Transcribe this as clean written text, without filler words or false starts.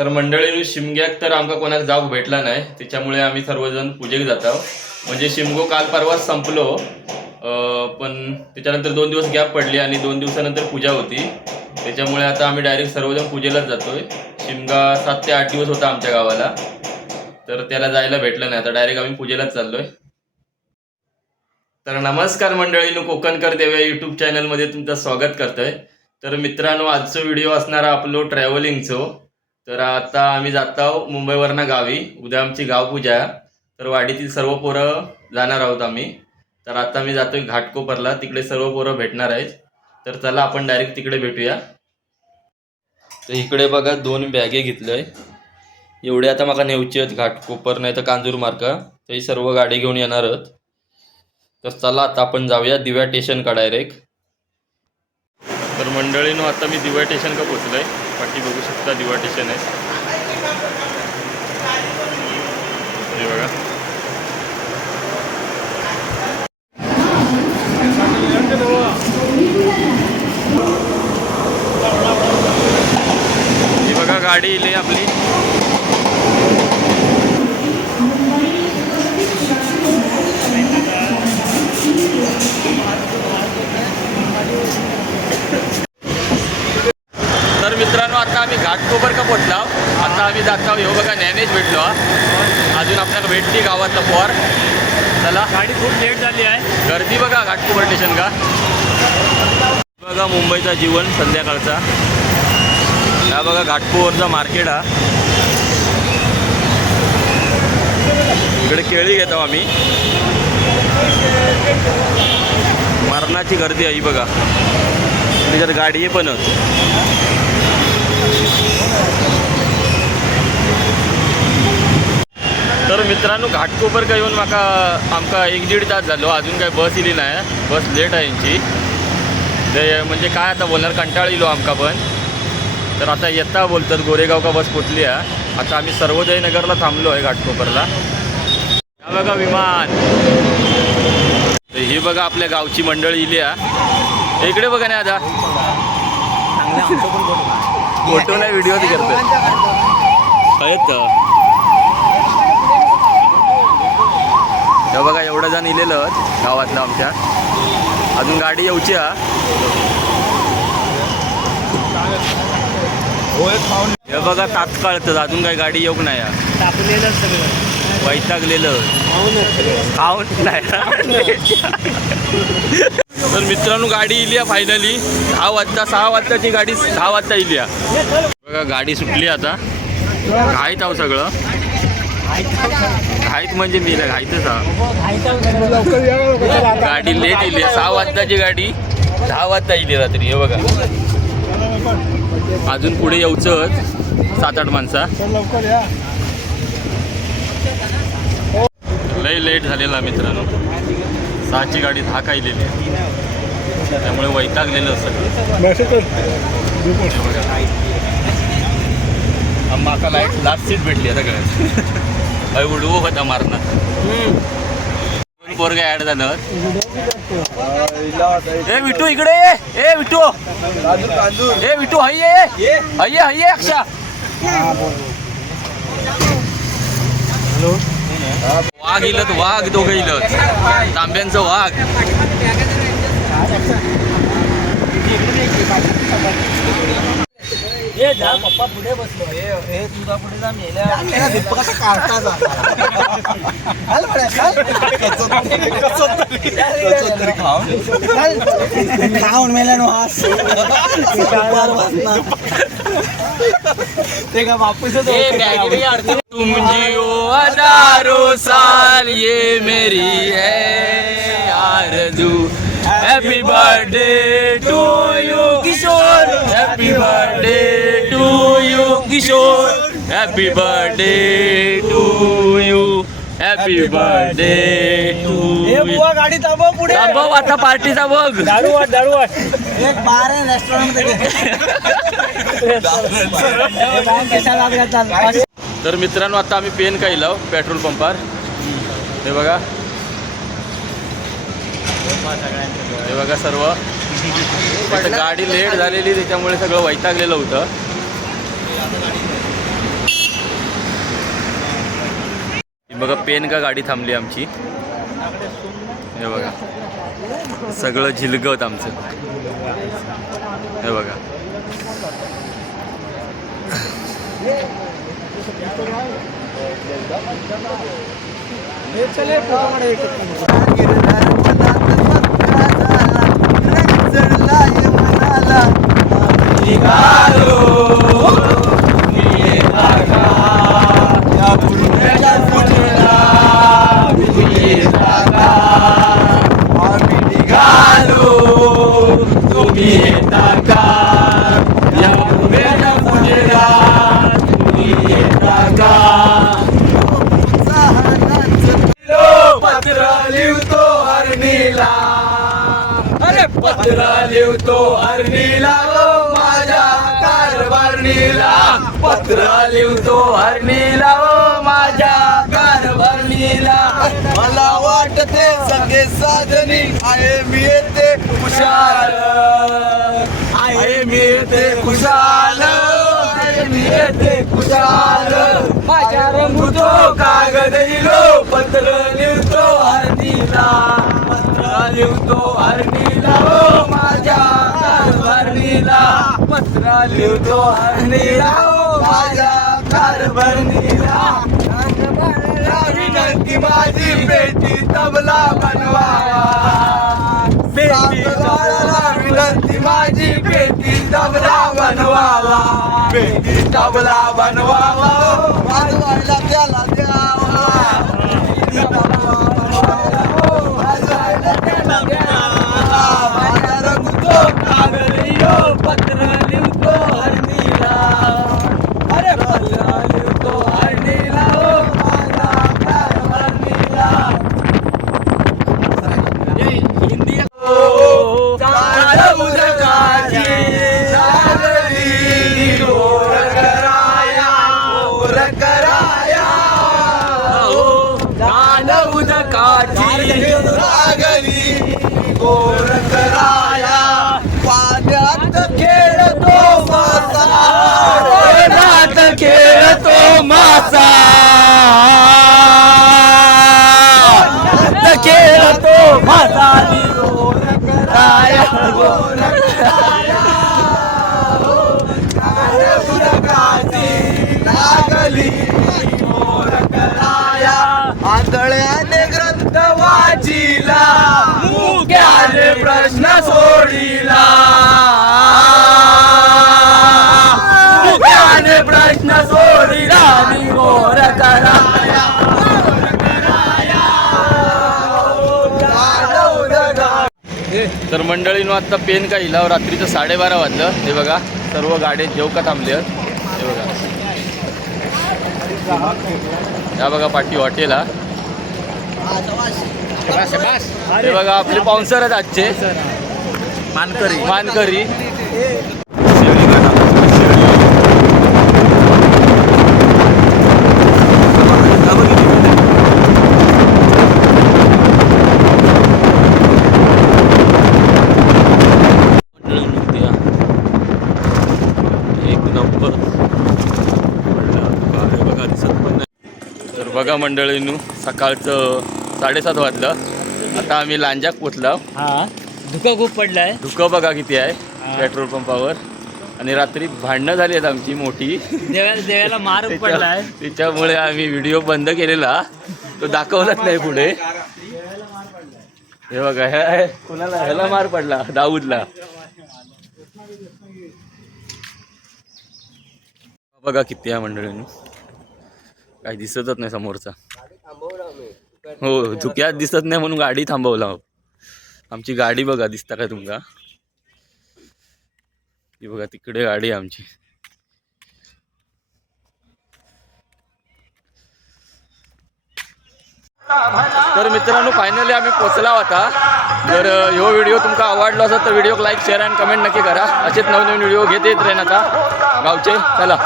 तर मंडळींनी शिमग्याक तर आमका कोणाक जाऊक भेटला नाही, त्याच्यामुळे आम्ही सर्वजण पूजेक जातो. म्हणजे शिमगो काल परवाच संपलो, पण त्याच्यानंतर 2 दिवस गॅप पडली आणि 2 दिवसानंतर पूजा होती. त्याच्यामुळे आता आम्ही डायरेक्ट सर्वजण पूजेलाच जातोय. शिमगा 7 ते 8 दिवस होता आमच्या गावाला, तर त्याला जायला भेटलं नाही. आता डायरेक्ट आम्ही पूजेलाच चाललोय. तर नमस्कार मंडळींनो, कोकणकर देव्या यूट्यूब चॅनलमध्ये तुमचं स्वागत करतोय. तर मित्रांनो, आजचा व्हिडिओ असणार आपलो ट्रॅव्हलिंगचो. तर आता आम्ही जात आहोत मुंबईवरनं गावी. उद्या आमची गावपूजा आहे, तर वाडीतील सर्व पोरं जाणार आहोत आम्ही. तर आता मी जातोय घाटकोपरला, तिकडे सर्व पोरं भेटणार आहेत. तर चला आपण डायरेक्ट तिकडे भेटूया. तर इकडे बघा 2 बॅगे घेतलंय. एवढे आता मला नेऊचे आहेत घाटकोपर नाही तर कांजूर मार्का. ते सर्व गाडी घेऊन येणार आहोत. तर चला आता आपण जाऊया दिव्या स्टेशन का डायरेक्ट. तर मंडळीनो, आता मी दिव्या स्टेशन का पोचलोय. पाठी बघू शकता दिव्या स्टेशन आहे हे बघा. ही बघा गाडी इली आपली. तर मित्रांनो, आता आम्ही घाटकोपर का पोचलो. आता आम्ही जात आहोत. हो बघा ज्ञानेश भेटलो. अजून आपल्याला भेटली गावातला पोर. चला, गाडी खूप लेट झाली आहे. गर्दी बघा घाटकोपर स्टेशन का. बघा मुंबईचा जीवन संध्याकाळचा. हा बघा घाटकोपरचा मार्केट हा. इकडे केळी घेतो आम्ही. मरणाची गर्दी आहे बघा. त्याच्यात गाडी पण. तर मित्रांनो, घाटकोपर का येऊन आमका 1-1.5 तास झालो. अजून काही बस इली नाही. बस लेट आहे यांची. ते म्हणजे काय आता बोलणार, कंटाळ इलो आमका पण. तर आता येता बोलतात गोरेगाव का बस पोचली आहे. आता आम्ही सर्वोदयनगरला थांबलो आहे घाटकोपरला. हा बघा विमान. ही बघा आपल्या गावची मंडळी इली आहे. इकडे बघा नाही आता फोटो नाही व्हिडिओ करतोय आहेत. हे बघा एवढं जण इलेलं गावातलं आमच्या. अजून गाडी येऊची हा. हे बघा तात्काळच अजून काही गाडी येऊ नाही. वैतागलेलं खाऊन नाही. तर मित्रांनो, गाडी इली आहे फायनली. 6 वाजताची गाडी 6 वाजता इली आहे. बघा गाडी सुटली आता. घाईत आहो सगळं. घाईत म्हणजे लिहिलं घाईतच हा. गाडी लेट इली. 6 वाजताची गाडी 10 वाजता इली रात्री. हे बघा अजून पुढे येऊचंच 7-8 माणसा. लय लेट झालेला मित्रांनो. 6ची गाडी 10 का इलेली आहे. त्यामुळे वैतागलेलं सगळं. माका लाईट लास्ट सीट भेटली आता काय उडवू होता मारणार. पोरगा ऍड झालं. ए विटू इकडे ये. ए विटू. ए विटू हय्ये हय्ये हय्ये अक्षा. वाघ इलत. वाघ दोघं इलत. तांब्यांचं वाघ. पप्पा पुढे बसलो. हे तुझा पुढे जा. खाऊन मेला ते का वापस. तुम जियो हजारों साल ये मेरी है आरज़ू. Happy birthday to you Kishore. Happy birthday to you Kishore. Happy birthday to you. Happy birthday to you. गाडी थांबव पुढे. थांबव आता पार्टीचा बघ. दारू वाट एक बार आहे रेस्टॉरंट मध्ये. तर मित्रांनो, आता आम्ही पेन खायला पेट्रोल पंपावर. हे बघा. हे बघा सर्व. गाडी लेट झालेली त्याच्यामुळे सगळं वैतागलेलं होतं. बघा पेन का गाडी थांबली आमची. हे बघा सगळं झिलगत आमचं. हे बघा पत्र लिहतो हरणीला माझ्या कारभारणीला. पत्र लिहतो हरणीला माझ्या कारभारणीला. मला वाटते सगळे साजनी आहे मी येते खुशाल. आहे मी येते खुशाल. आहे मी येते खुशाल. माझ्या रंगूतो कागद लिहिलो पत्र लिहतो हरणीला. पत्र लिहतो हरणीला माझ्या कारभारणीला. पत्र लिहतो हरणीला माझ्या कारभारणीला. विनंती माझी पेटी तबला बनवावा. पेटी तबला विनंती माझी पेटी तबला बनवावा. पेटी तबला बनवावा. वाजवायला त्याला द्यावा. माझ्या रंगतो कागद लिहो पत्र लिहतो हरणीला. अरे पत्र लिहतो हरणीला माझ्या कारभारणीला. हिंदी उदकाची लागली गोर कराया. गोर कराया उदकाची लागली गोर कराया. पाण्यात खेळतो मासा. पाण्यात खेळतो मासा. खेळतो मासा. गोर कराया. गोर कराया उदकाची लागली गोर कराया. आंधळ्याने ग्रंथ वाचिला मुक्याने प्रश्न सोडिला. मुक्याने प्रश्न सोडिला गोर कराया. तर मंडळीनं आता पेन का हिला रात्रीचं 12:30 वाजलं. हे बघा सर्व गाड्या जेव का थांबले. हे बघा या बघा पाठी हॉटेल हा. हे बघा आपले पाहुणसर आहेत आजचे मानकरी. मानकरी बघा मंडळींनो सकाळचं 7:30 वाजलं. आता आम्ही लांजाक पोचलो. हा धुका खूप पडलाय. धुकं बघा किती आहे पेट्रोल पंपावर. आणि रात्री भांडणं झाली आहेत आमची मोठी. देवाला मार पडलाय. त्याच्यामुळे आम्ही व्हिडिओ बंद केलेला. तो दाखवलाच नाही पुढे. हे बघा ह्या कोणाला ह्याला मार पडला दाऊदला. बघा किती आहे मंडळींनो. काही दिसतच नाही समोरचा. हो धुक्यात दिसत नाही म्हणून गाडी थांबवला. आमची गाडी बघा दिसता काय तुमका. ती बघा तिकडे गाडी आमची. तर मित्रांनो फायनली आम्ही पोचला होता. जर ह्यो व्हिडिओ तुमका आवडला असेल तर व्हिडिओ लाईक शेअर आणि कमेंट नक्की करा. असेच नवनवीन व्हिडिओ घेत येत राहणार गावचे. चला.